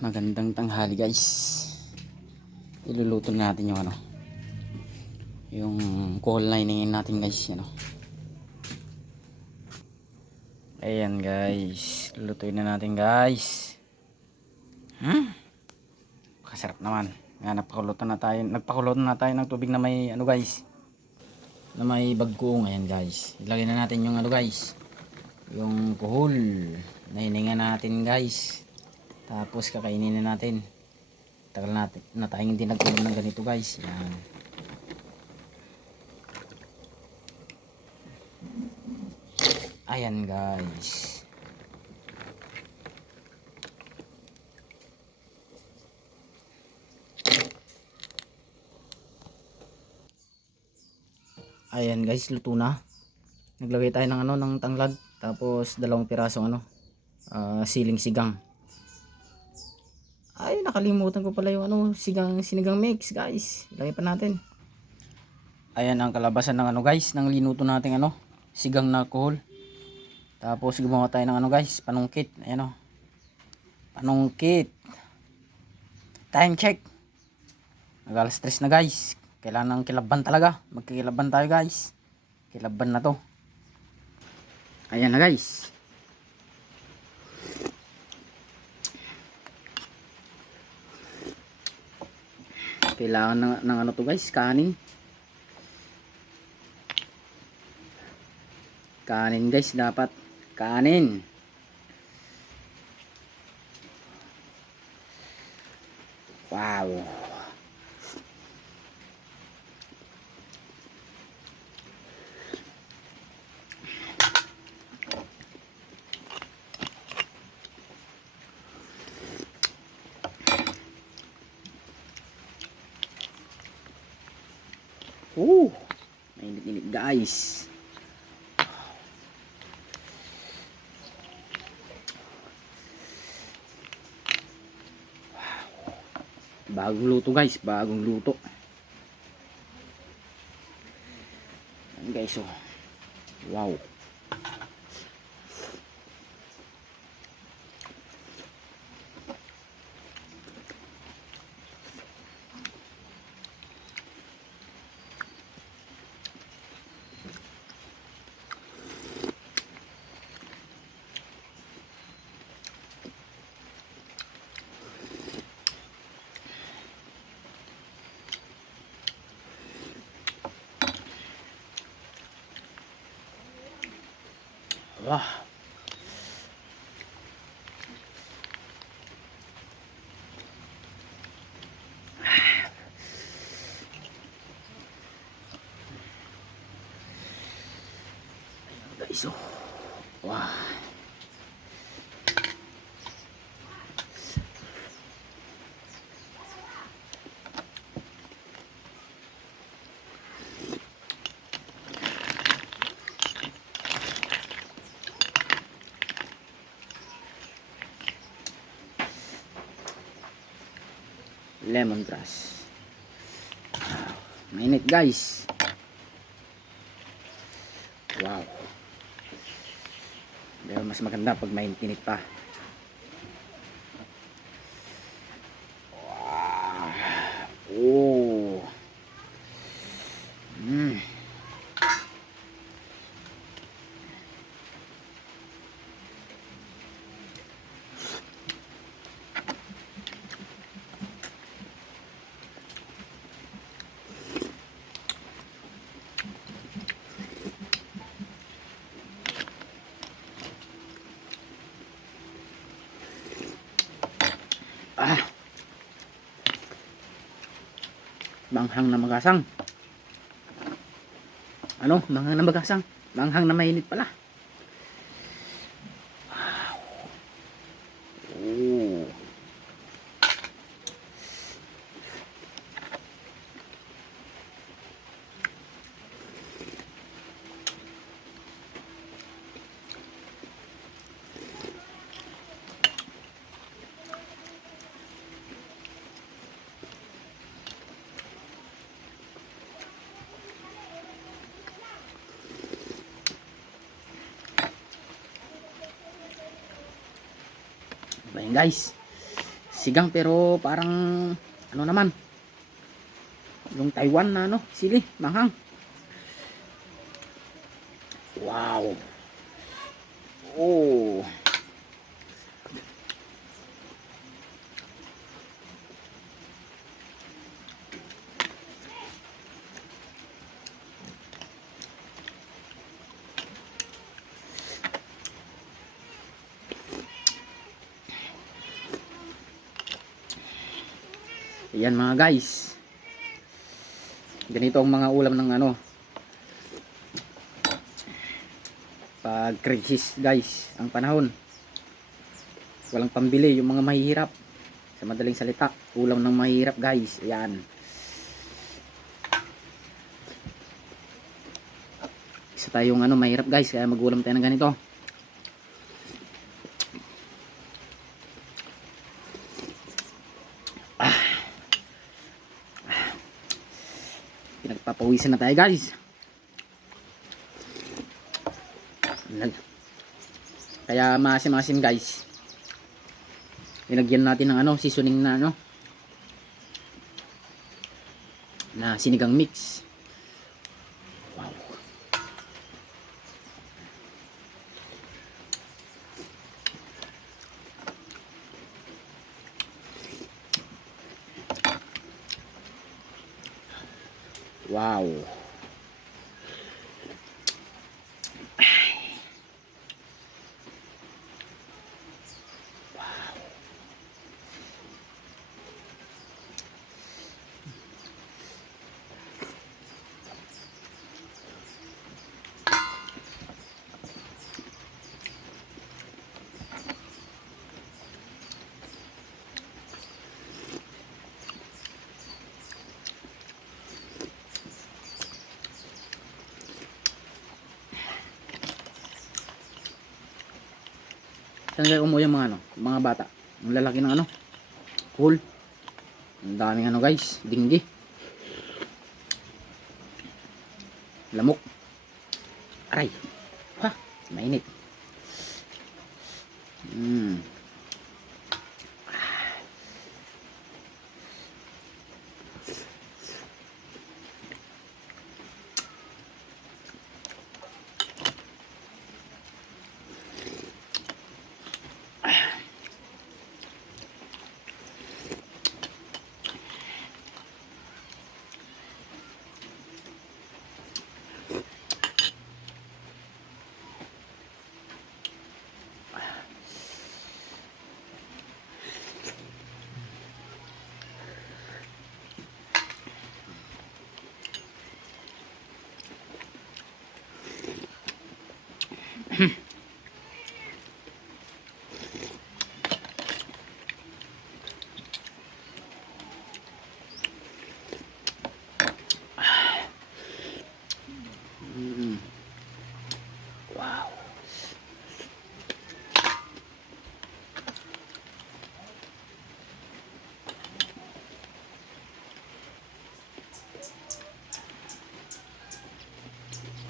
Magandang tanghali guys. Iluluto natin yung yung call lining natin guys, Ayan guys, lulutuin na natin guys. Kasarap naman. Nga nagpakulo na tayo ng tubig na may guys, na may bagkuong. Ayan guys, ilagay na natin yung guys, yung kuhol na hininga natin guys. Tapos kakainin na natin. Tagal natin na tayong hindi nagkulo ng ganito guys. Yan. Ayan guys. Ayan guys, luto na. Naglagay tayo ng ng tanglad, tapos 2 pirasong siling sigang. Ay, nakalimutan ko pala yung sinigang mix guys. Ilagay pa natin. Ayan ang kalabasan ng guys, ng linuto nating sigang na alcohol. Tapos gumawa tayo ng guys, panungkit. Ayan panungkit. Time check. Nag-alas 3 na guys. Kailangan ng kilaban talaga. Magkikilaban tayo guys. Kilaban na to. Ayan na guys. Kailangan ng to guys, kanin. Kanin guys, dapat kanin. Wow. Mainit-init guys. Bagong luto guys, bagong luto. Ayan guys, wow. Wah. Guys, wah. Lemongrass. Mainit guys. Wow. Pero mas maganda pag mainit pa. Wow. Oh. Manghang na magasang. Manghang na magasang. Manghang na mainit pala. Wow. Ayan guys, Sigang pero parang ano naman, yung Taiwan na ano, sili, manghang. Wow. Oh. Ayan mga guys. Ganito ang mga ulam ng ano, pag crisis guys, ang panahon. Walang pambili yung mga mahihirap. Sa madaling salita, ulam ng mahihirap guys. Ayan. Isa tayong ano, mahirap guys, kaya magulam tayo ng ganito. Pinagpapawisan na tayo guys. Kaya maasim-asim guys. Nilagyan natin ng ano, seasoning na ano, na sinigang mix. Wow. Wow. Saan kayo umuwi yung mga ano, mga bata? Ang lalaki ng ano, cool. Ang daming ano guys, dinggi. Lamok. Aray. Ha, mainit. Hmm.